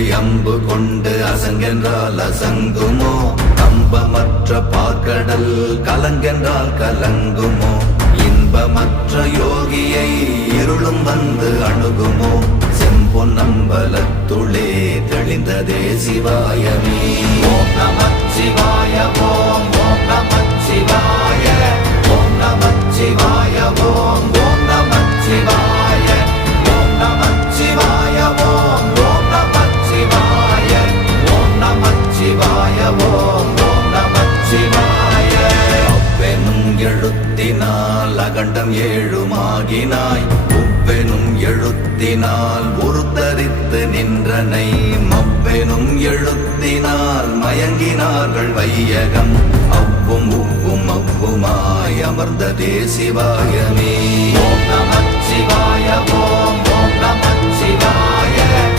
அம்பை அம்பு கொண்டு அசங்கென்றால் அசங்குமோ? கம்பமற்ற பார்க்கடல் கலங்கென்றால் கலங்குமோ? இன்பமற்ற யோகியை இருளும் வந்து அணுகுமோ? செம்பொன்னம்பலத்துளே தெளிந்ததே சிவாயமே. ஓம் நமச்சிவாய ஓம் ஓம் நமச்சிவாய ஓம் நமச்சிவாய ஓம் ஓம் நமச்சிவாய ஓம் நமச்சிவாய ஓம் ஓம் நமச்சிவாய ஓம் நமச்சிவாய ஓம் ஓம் நமச்சிவாய. அவ்வெனும் எழுத்தினால் அகண்டம் ஏழுமாகினாய், உவ்வெனும் எழுத்தினால் உருத்தரித்து நின்றனை, மவ்வெனும் எழுத்தினால் மயங்கினார்கள் வையகம். அவ்வும் உவ்வும் அவ்வுமாய் அமர்ந்ததே சிவாயமே. ஓம் நமச்சிவாய ஓம்